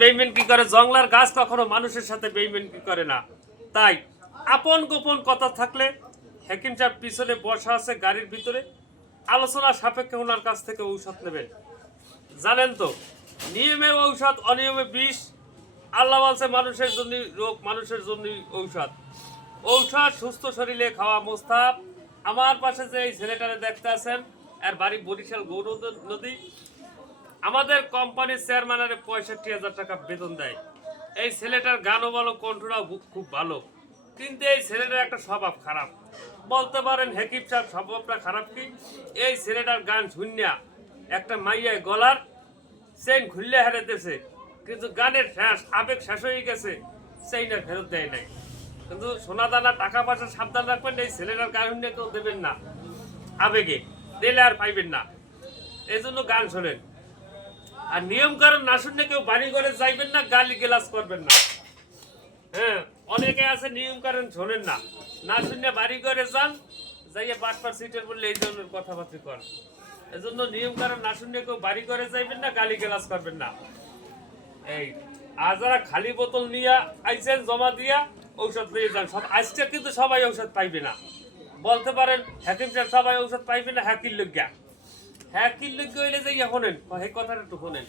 বেইমানি করে, জংলার গাছ কখনো মানুষের সাথে বেইমানি করে না। তাই আপন গোপন কথা থাকলে হাকিম সাহেব পিছনে বসা আছে গাড়ির ভিতরে, আলোচনা সাপেক্ষে ওনার কাছ থেকে ঔষধ নেবেন। জানেন তো, নিয়মে ঔষধ, অনিয়মে বিষ। আল্লাহ বলছে মানুষের জন্য রোগ, মানুষের জন্য ঔষধ। ঔষধ সুস্থ শরীরে খাওয়া মোস্তাব। আমার পাশে যে এই ছেলেটারে দেখতে আছেন, এর বাড়ি বরিশাল গৌর নদী। আমাদের কোম্পানির চেয়ারম্যানের 65,000 টাকা বেতন দেয়। এই ছেলেটার গানও ভালো, কণ্ঠটাও খুব ভালো, কিন্তু এই ছেলেটার একটা স্বভাব খারাপ। বলতে পারেন হাকিম সাহেব স্বভাবটা খারাপ কি? এই ছেলেটার গান শুনিয়া একটা মাইয়ায় গলার চেইন খুললে হারাইতেছে, কিন্তু গানের শেষ, আবেগ শেষ হয়ে গেছে, চেইনটা ফেরত দেয় নাই। কিন্তু সোনা দানা টাকা পয়সা সাবধান রাখবেন, এই ছেলেটার গান শুনে কেউ দেবেন না, আবেগে দিলে আর পাইবেন না। এই জন্য গান শোনেন। আর নিয়ম কারণ না শুনলে কেউ বাড়ি ঘরে যাইবেন না, গালি গেলাস করবেন না। হ্যাঁ, অনেকে আছে নিয়ম কারণ শোনেন না, না শুনলে বাড়ি ঘরে যান, যাইয়ে বাটপার সিটের বললে এই ধরনের কথাবার্তা করেন। এই জন্য নিয়ম কারণ না শুনলে কেউ বাড়ি ঘরে যাইবেন না, গালি গেলাস করবেন না। এই আর যারা খালি বোতল নিয়ে আইছেন জমা দিয়া ঔষধ দিয়ে যান, সব আজকে কিন্তু সবাই ঔষধ পাইবে না। বলতে পারেন হাকিম সাহেব সবাই ঔষধ পাইবে না, হ্যাকির লজ্ঞা। হ্যাকির লজ্ঞা হইলে যে শোনেন, এই কথাটা একটু শোনেন।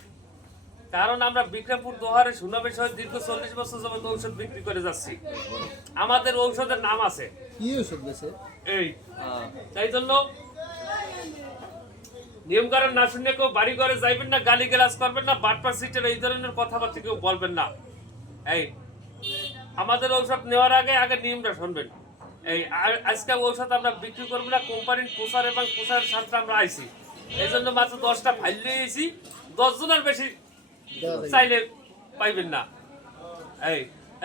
কারণ আমরা বিক্রমপুর দোহারে সুনামে সহ দীর্ঘ 40 বছর যাবত ঔষধ বিক্রি করে যাচ্ছি। আমাদের ঔষধের নাম আছে কি ওষুধ বেছে? এই। তাই জন্য নিয়ম কারণ না শুনে কেউ বাড়ি ঘরে যাইবেন না, গালি গালাজ করবেন না, বাটপার সিটের এই ধরনের কথাবার্তা কেউ বলবেন না। এই আমাদের ঔষধ নেওয়ার আগে আগে নিয়মটা শুনবেন। এই আজকে ঔষধ আমরা বিক্রি করবো না, কোম্পানির প্রচার এবং প্রচারের সাথে আমরা আইছি। এই জন্য মাত্র 10টা ফাইল নিয়েছি, 10 জনের বেশি চাইলে পাইবেন না।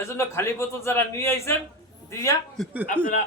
এই জন্য খালি বোতল যারা নিয়ে আইছেন দিয়া আপনারা